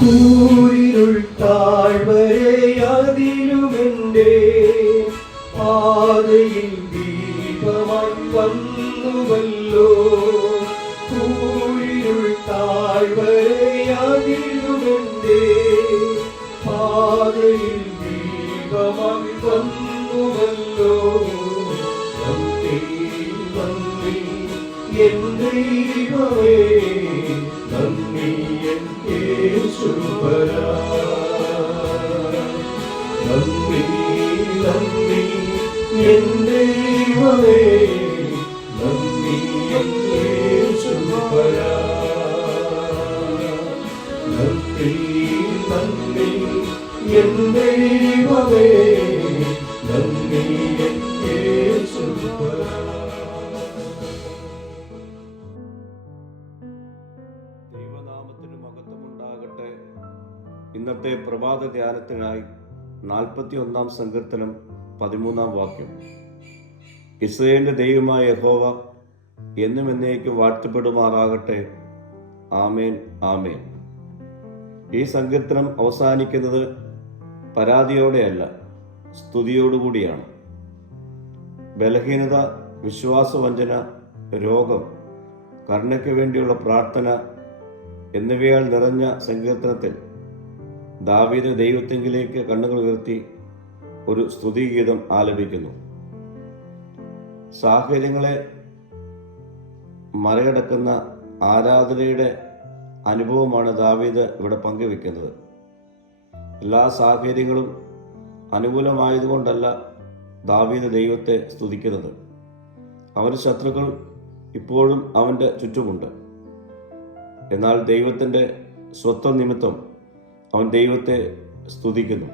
കൂരിരുൾ താഴ്വരെ അതിലുമെന്റെ പാതയിൽ ദീപമായി വന്നുവല്ലോ. കൂരിരുൾ താഴ്വരെ അതിലുമെന്റെ പാതയിൽ ദീപമായി വന്നുവല്ലോ. എൻ ദൈവമേ എൻ ദൈവമേ. നന്ദി എൻ യേശുവരാ നന്ദി നന്ദി എൻ ദൈവമേ. ഇന്നത്തെ പ്രഭാത ധ്യാനത്തിനായി നാൽപ്പത്തി ഒന്നാം സങ്കീർത്തനം പതിമൂന്നാം വാക്യം. ഇസ്രയേലിന്റെ ദൈവമായ യഹോവ എന്നും എന്നേക്കും വാഴ്ത്തപ്പെടുമാറാകട്ടെ. ആമേൻ ആമേൻ. ഈ സങ്കീർത്തനം അവസാനിക്കുന്നത് പരാതിയോടെയല്ല സ്തുതിയോടുകൂടിയാണ്. ബലഹീനത വിശ്വാസവഞ്ചന രോഗം കരുണയ്ക്ക് വേണ്ടിയുള്ള പ്രാർത്ഥന എന്നിവയാൽ നിറഞ്ഞ സങ്കീർത്തനത്തിൽ ദാവീദ് ദൈവത്തെങ്കിലേക്ക് കണ്ണുകൾ ഉയർത്തി ഒരു സ്തുതിഗീതം ആലപിക്കുന്നു. സാഹചര്യങ്ങളെ മറികടക്കുന്ന ആരാധനയുടെ അനുഭവമാണ് ദാവീദ് ഇവിടെ പങ്കുവെക്കുന്നത്. എല്ലാ സാഹചര്യങ്ങളും അനുകൂലമായതുകൊണ്ടല്ല ദാവീദ് ദൈവത്തെ സ്തുതിക്കുന്നത്. അവന്റെ ശത്രുക്കൾ ഇപ്പോഴും അവന്റെ ചുറ്റുമുണ്ട്. എന്നാൽ ദൈവത്തിന്റെ സ്വത്വം നിമിത്തം അവൻ ദൈവത്തെ സ്തുതിക്കുന്നു.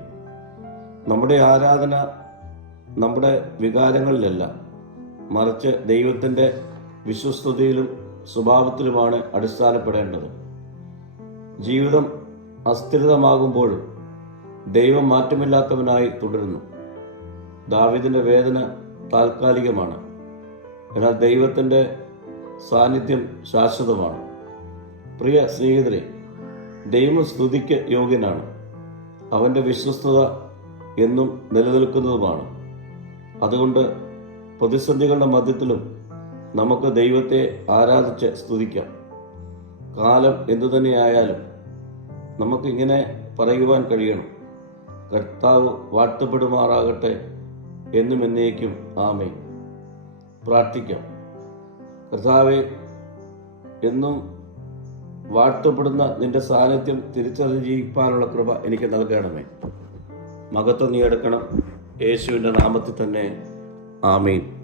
നമ്മുടെ ആരാധന നമ്മുടെ വികാരങ്ങളിലല്ല. മറിച്ച് ദൈവത്തിന്റെ വിശ്വസ്തതയിലും സ്വഭാവത്തിലുമാണ് അടിസ്ഥാനപ്പെടേണ്ടത്. ജീവിതം അസ്ഥിരതമാകുമ്പോഴും ദൈവം മാറ്റമില്ലാത്തവനായി തുടരുന്നു. ദാവിദിന്റെ വേദന താൽക്കാലികമാണ്. എന്നാൽ ദൈവത്തിന്റെ സാന്നിധ്യം ശാശ്വതമാണ്. പ്രിയ സ്നേഹിതരെ ദൈവം സ്തുതിക്ക് യോഗ്യനാണ്. അവന്റെ വിശ്വസ്തത എന്നും നിലനിൽക്കുന്നതുമാണ്. അതുകൊണ്ട് പ്രതിസന്ധികളുടെ മധ്യത്തിലും നമുക്ക് ദൈവത്തെ ആരാധിച്ച് സ്തുതിക്കാം. കാലം എന്തു തന്നെയായാലും നമുക്കിങ്ങനെ പറയുവാൻ കഴിയണം. കർത്താവ് വാഴ്ത്തപ്പെടുമാറാകട്ടെ എന്നും എന്നേക്കും ആമേ പ്രാർത്ഥിക്കാം. കർത്താവെ എന്നും വാഴ്ത്തപ്പെടുന്ന നിന്റെ സാന്നിധ്യം തിരിച്ചറിഞ്ഞിരിക്കാനുള്ള കൃപ എനിക്ക് നൽകണമേ. മകത്വം നീ എടുക്കണം. യേശുവിന്റെ നാമത്തിൽ തന്നെ. ആമീൻ.